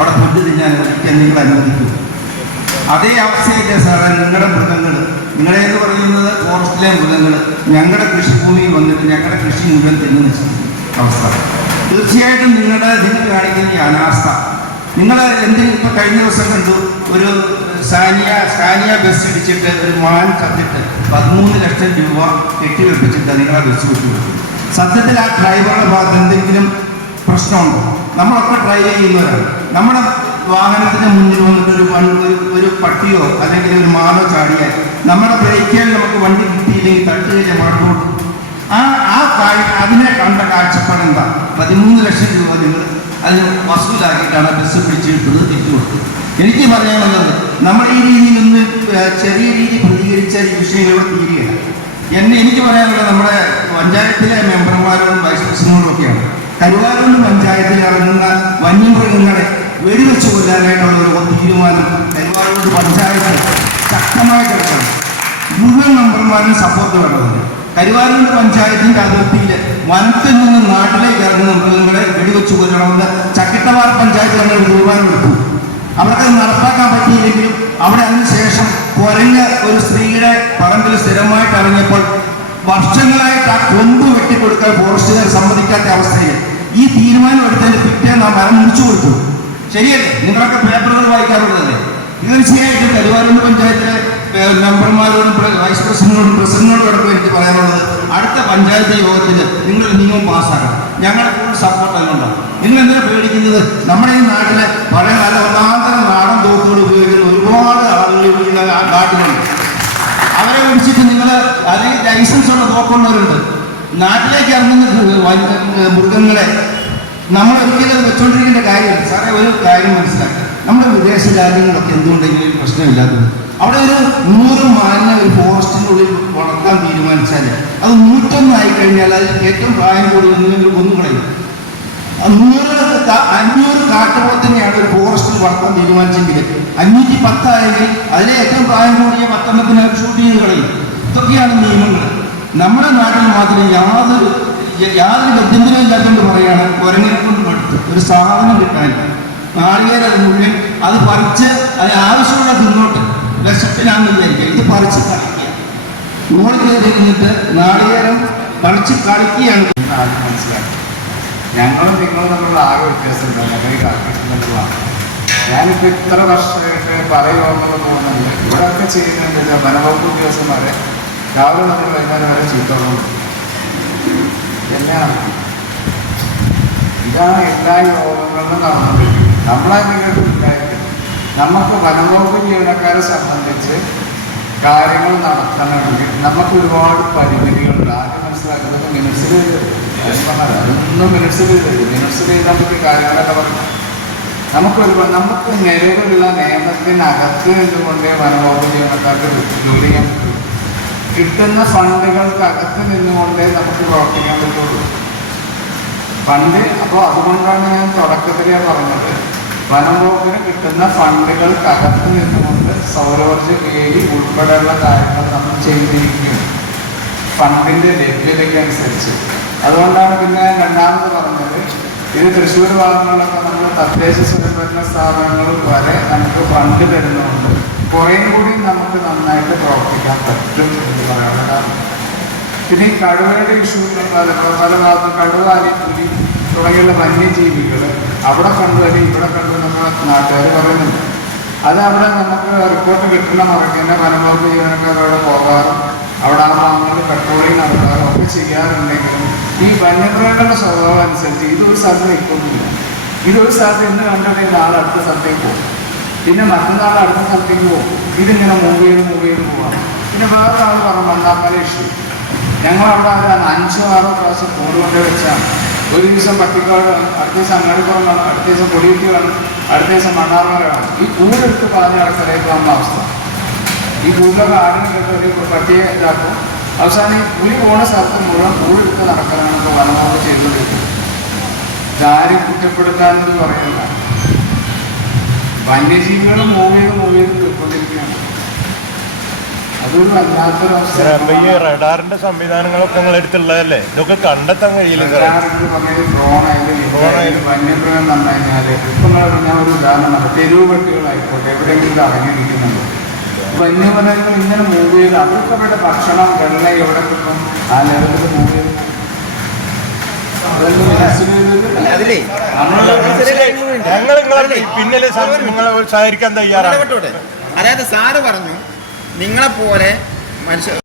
അവിടെ പുല്ല് തിന്നാൻ അനുവദിക്കാൻ നിങ്ങൾ അനുവദിക്കും. അതേ അവസ്ഥയില്ല സാറേ നിങ്ങളുടെ മൃഗങ്ങൾ. നിങ്ങളെ എന്ന് പറയുന്നത് ഫോറസ്റ്റിലെ മൃഗങ്ങൾ. ഞങ്ങളുടെ കൃഷിഭൂമിയിൽ വന്നിട്ട് ഞങ്ങളുടെ കൃഷി മുഴുവൻ തിന്നു നശിക്കും അവസ്ഥ. തീർച്ചയായിട്ടും നിങ്ങളുടെ നിങ്ങൾ കാണിക്കുന്ന ഈ അനാസ്ഥ. നിങ്ങൾ എന്തിനും ഇപ്പം കഴിഞ്ഞ ദിവസം കണ്ടു? ഒരു സാനിയ സാനിയ ബസ് ഇടിച്ചിട്ട് ഒരു മാൻ കത്തിട്ട് പതിമൂന്ന് ലക്ഷം രൂപ കെട്ടിവെപ്പിച്ചിട്ട് നിങ്ങളെ ബസ് വിട്ടു. സത്യത്തിൽ ആ ഡ്രൈവറുടെ ഭാഗത്ത് എന്തെങ്കിലും പ്രശ്നമുണ്ടോ? നമ്മളൊക്കെ ഡ്രൈവ് ചെയ്യുന്നവരാണ്. നമ്മുടെ വാഹനത്തിന്റെ മുന്നിൽ വന്നിട്ട് ഒരു വണ്ടി ഒരു- പട്ടിയോ അല്ലെങ്കിൽ ഒരു മാനോ ചാടിയാൽ നമ്മുടെ ബ്രേക്കിൽ നമുക്ക് വണ്ടി കിട്ടിയില്ലെങ്കിൽ തട്ടുകഴിഞ്ഞ മാറ്റോട്ട് ആ ആ അതിനെ കണ്ട കാഴ്ചപ്പാട് എന്താ? പതിമൂന്ന് ലക്ഷം രൂപ നിങ്ങൾ അതിന് വസൂലാക്കിയിട്ടാണ് ബസ് പിടിച്ചിട്ടത് തിരിച്ചുകൊടുത്തത് എനിക്ക് പറയാനുള്ളത് നമ്മൾ ഈ രീതിയിൽ നിന്ന് ചെറിയ രീതി പ്രതികരിച്ച ഈ വിഷയങ്ങളോട് തീരുകയാണ്. എന്നെ എനിക്ക് പറയാനുള്ളത് നമ്മുടെ പഞ്ചായത്തിലെ മെമ്പർമാരോടും വൈസ് പ്രസിഡന്റോടും ഒക്കെയാണ്. കരുവാരൂർ പഞ്ചായത്തിൽ ഇറങ്ങുന്ന വന്യമൃഗങ്ങളെ വെടിവെച്ച് കൊല്ലാനായിട്ടുള്ള ഒരു തീരുമാനം. കരുവാരൂർ പഞ്ചായത്ത് ശക്തമായി കിടക്കണം. മുഴുവൻ മെമ്പർമാരും സപ്പോർട്ട് വേണ്ടതിന് കരുവാരൂർ പഞ്ചായത്തിന്റെ അതിർത്തിയിൽ വനത്തിൽ നിന്ന് നാട്ടിലേക്ക് ഇറങ്ങുന്ന മൃഗങ്ങളെ വെടിവെച്ച് കൊല്ലണമെന്ന് ചക്കിട്ടവാർ പഞ്ചായത്ത് ഞങ്ങൾ തീരുമാനമെടുത്തു. അവർക്ക് നടപ്പാക്കാൻ പറ്റിയില്ലെങ്കിലും അവിടെ അതിനുശേഷം കുറഞ്ഞ ഒരു സ്ത്രീയുടെ പറമ്പിൽ സ്ഥിരമായിട്ട് ഇറങ്ങിയപ്പോൾ വർഷങ്ങളായിട്ട് ആ കൊമ്പ് വെട്ടിക്കൊടുക്കാൻ ഫോറസ്റ്റുകാർ സമ്മതിക്കാത്ത അവസ്ഥയിൽ ഈ തീരുമാനം എടുത്തതിന് പിറ്റേന്ന് ആ മരം മുറിച്ചു കൊടുത്തു. ശരിയല്ലേ? നിങ്ങളൊക്കെ പേപ്പറുകൾ വായിക്കാറുള്ളതല്ലേ? തീർച്ചയായിട്ടും കരുവാരൂർ പഞ്ചായത്തിലെ മെമ്പർമാരോടും വൈസ് പ്രസിഡന്റിനോടും പ്രസിഡന്റിനോടും എനിക്ക് പറയാനുള്ളത് അടുത്ത പഞ്ചായത്ത് യോഗത്തിന് നിങ്ങൾ നിയമം പാസ്സാക്കണം. ഞങ്ങളെ കൂടുതൽ സപ്പോർട്ട് അതിനുണ്ടാവും നിങ്ങൾ എന്തിനാ പേടിക്കുന്നത്? നമ്മുടെ ഈ നാട്ടിലെ പഴയ നല്ല ഒന്നാന്തര നാടൻ തോക്കുകൾ ഉപയോഗിക്കുന്ന ഒരുപാട് ആളുകൾ ഇവിടെ നാട്ടിലുണ്ട് അവരെ വിളിച്ചിട്ട് നിങ്ങൾ അതിൽ ലൈസൻസ് ഉള്ള തോക്കുള്ളവരുണ്ട്. നാട്ടിലേക്ക് ഇറങ്ങുന്ന മൃഗങ്ങളെ നമ്മൾ ഒരിക്കലും വെച്ചോണ്ടിരിക്കേണ്ട കാര്യമില്ല സാറേ ഒരു കാര്യം മനസ്സിലാക്കുക നമ്മുടെ വിദേശ രാജ്യങ്ങളൊക്കെ എന്തുകൊണ്ടെങ്കിലും പ്രശ്നമില്ലാത്തത്? അവിടെ ഒരു നൂറ് മാലിന്യ ഒരു ഫോറസ്റ്റിനുള്ളിൽ വളർത്താൻ തീരുമാനിച്ചാൽ അത് നൂറ്റൊന്നായി കഴിഞ്ഞാൽ അതിൽ ഏറ്റവും പ്രായം കൂടുതലെങ്കിലും കൊന്നുകളയും ആ നൂറ് അഞ്ഞൂറ് കാട്ടുപോത്തിനെയാണ് ഒരു ഫോറസ്റ്റിൽ വളർത്താൻ തീരുമാനിച്ചെങ്കിൽ അഞ്ഞൂറ്റി പത്തായെങ്കിൽ അതിലെ ഏറ്റവും പ്രായം കൂടിയ പത്തെണ്ണത്തിന് ഷൂട്ട് ചെയ്ത് കളയും. ഇതൊക്കെയാണ് നിയമങ്ങൾ. നമ്മുടെ നാട്ടിൽ മാത്രം യാതൊരു യാതൊരു ഗത്യന്തരം ഇല്ലാത്തതുകൊണ്ട് പറയാണ് കുരങ്ങിനെ കൊണ്ട് മടുത്തു. ഒരു സാധനം കിട്ടാനില്ല. നാളികേരം അത് മുഴുവൻ അത് പറിച്ച് അതിന് ആവശ്യമുള്ള തിന്നോട്ട്. വിശപ്പിനാണെന്ന് വിചാരിക്കുക. ഇത് പറിച്ച് കളിക്കുക. മുകളിൽ കയറി നിന്നിട്ട് നാളികേരം പറിച്ച് കളിക്കുകയാണ്. മനസ്സിലാക്കി. ഞങ്ങളും നിങ്ങളും തമ്മിലുള്ള ആകെ വ്യത്യാസം ഞങ്ങൾ കളിക്കുന്നുള്ളതാണ് ഞാനിപ്പോൾ ഇത്ര വർഷമായിട്ട് പറയുമെന്നുള്ള പോകുന്നുണ്ട് ഇവിടെയൊക്കെ ചെയ്യുന്നുണ്ട്. വനവകുപ്പ് ഉദ്യോഗസ്ഥന്മാരെ രാവിലെ നമ്മൾ വൈകുന്നേരം വരെ ചീത്തോളം എന്നാണ് ഇതാണ് എല്ലാ യോഗങ്ങളിലും നടന്നുകൊണ്ടിരിക്കുന്നത് നമ്മളെ ഉണ്ടായിരിക്കും നമുക്ക് വനംവകുപ്പ് ജീവനക്കാരെ സംബന്ധിച്ച് കാര്യങ്ങൾ നടത്തണമെങ്കിൽ നമുക്ക് ഒരുപാട് പരിമിതികളുണ്ട്. ആദ്യം മനസ്സിലാക്കുന്നത് മിനിറ്റ്സിൽ അതൊന്നും മിനിറ്റ്സിൽ മിനിറ്റ്സിൽ ചെയ്താൽ പറ്റിയ കാര്യങ്ങളൊക്കെ പറയും നമുക്കൊരു നമുക്ക് നിലവിലുള്ള നിയമത്തിനകത്ത് നിന്നുകൊണ്ട് വനംവകുപ്പ് ജീവനക്കാർക്ക് ജോലി ചെയ്യാൻ കിട്ടുന്ന ഫണ്ടുകൾക്കകത്ത് നിന്നുകൊണ്ടേ നമുക്ക് പ്രവർത്തിക്കാൻ പറ്റുള്ളൂ. ഫണ്ട് അപ്പോൾ അതുകൊണ്ടാണ് ഞാൻ തുടക്കത്തിൽ ഞാൻ പറഞ്ഞത്. വനം വകുപ്പിന് കിട്ടുന്ന ഫണ്ടുകൾക്കകത്ത് നിന്നുകൊണ്ട് സൗരോർജ വേലി ഉൾപ്പെടെയുള്ള കാര്യങ്ങൾ നമ്മൾ ചെയ്തിരിക്കും. ഫണ്ടിന്റെ ലഭ്യതയ്ക്ക് അനുസരിച്ച് അതുകൊണ്ടാണ് പിന്നെ രണ്ടാമത് പറഞ്ഞത്. ഇത് തൃശ്ശൂർ ഭാഗങ്ങളിലൊക്കെ നമ്മൾ തദ്ദേശ സ്വയംഭരണ സ്ഥാപനങ്ങൾ വരെ നമുക്ക് ഫണ്ട് തരുന്നുണ്ട്. കുറേയും കൂടി നമുക്ക് നന്നായിട്ട് പ്രവർത്തിക്കാൻ പറ്റും എന്ന് കാരണം പിന്നെ ഈ കടുവയുടെ ഇഷ്യൂ പല ഭാഗത്തും കടുവ അലി പുലി തുടങ്ങിയുള്ള വന്യജീവികൾ അവിടെ കണ്ടു അല്ലെങ്കിൽ ഇവിടെ കണ്ടു നമ്മുടെ നാട്ടുകാർ പറയുന്നുണ്ട്. അത് അവിടെ നമുക്ക് റിപ്പോർട്ട് കിട്ടുന്ന മുറയ്ക്ക് തന്നെ വനംവകുപ്പ് ജീവനക്കാരോട് പോകാറും അവിടെ ആ ഭാഗങ്ങളിൽ പെട്രോളിംഗ് നടത്താറും ഒക്കെ ചെയ്യാറുണ്ടെങ്കിലും ഈ വന്യമൃഗങ്ങളുടെ സ്വഭാവം അനുസരിച്ച് ഇതൊരു സ്ഥലത്ത് നിൽക്കുന്നില്ല. ഇതൊരു സ്ഥലത്ത് ഇന്ന് കണ്ടിട്ട് നാളെ അടുത്ത സ്ഥലത്തേക്ക് പോകും. പിന്നെ മറ്റന്നാൾ അടുത്ത സ്ഥലത്തേക്ക് പോകും. ഇതിങ്ങനെ മൂവ് ചെയ്ത് മൂവ് ചെയ്ത് പോവാം. പിന്നെ വേറെ ആൾ പറഞ്ഞു മണ്ണാമല ഇഷ്യൂ ഞങ്ങൾ അവിടെ ഒരു അഞ്ചോ ആറോ പ്രാവശ്യം കൂട് കൊണ്ട് വെച്ചാണ്. ഒരു ദിവസം പട്ടിക്കാട് അടുത്ത ദിവസം അങ്ങാടിപ്പുറം കാണും. അടുത്ത ദിവസം കൊടിയുറ്റി കാണും. അടുത്ത ദിവസം മണ്ണാർമല കാണും. ഈ കൂടെടുത്ത് പറഞ്ഞ ആൾക്കാരേക്ക് വന്ന അവസ്ഥ. ഈ കൂടുതൽ ആടിനെ കേട്ട് ഒരു പട്ടിയെ ഇതാക്കും. അവസാനം ഈ പുലി പോണ സ്ഥലത്ത് മുഴുവൻ കൂടെടുത്ത് നടക്കാനാണ് ഇപ്പോൾ വനവകുപ്പ് ചെയ്തുകൊണ്ടിരിക്കുന്നത് ഇതാരും കുറ്റപ്പെടുത്താനെന്ന് പറയുന്നില്ല വന്യജീവികൾ മൂവ് ചെയ്ത് മൂവ് ചെയ്ത് പോയിക്കൊണ്ടിരിക്കുകയാണ്. അതൊരു വല്ലാത്തൊരു സാറേ, ഈ റഡാറിന്റെ സംവിധാനങ്ങളൊക്കെ നിങ്ങളുടെ അടുത്തുള്ളതല്ലേ? ഇതൊക്കെ കണ്ടെത്താൻ കഴിയില്ല സാറേ? ഡ്രോൺ ആയാലും Drone ആയാലും. വന്യമൃഗം വന്നു കഴിഞ്ഞാൽ ഇപ്പം ഞാൻ ഒരു ഉദാഹരണം പറയാം തെരുവ് പട്ടികളായിക്കോട്ടെ എവിടെയെങ്കിലും ഇത് അടങ്ങിയിരിക്കുന്നുണ്ട് വന്യമൃഗങ്ങൾ ഇങ്ങനെ മൂവ് ചെയ്ത് അവർക്ക് അവരുടെ ഭക്ഷണം വെള്ളം എവിടെ കിട്ടും ആ ലെവലിൽ മൂവ് ചെയ്ത്. അതൊന്നും മനസ്സിൽ അതിലേ. ഞങ്ങൾ നിങ്ങളെ പിന്നിലെ സാർ നിങ്ങളെ സഹകരിക്കാൻ തയ്യാറാണ്. അതായത് സാറ് പറഞ്ഞു നിങ്ങളെ പോലെ മനുഷ്യ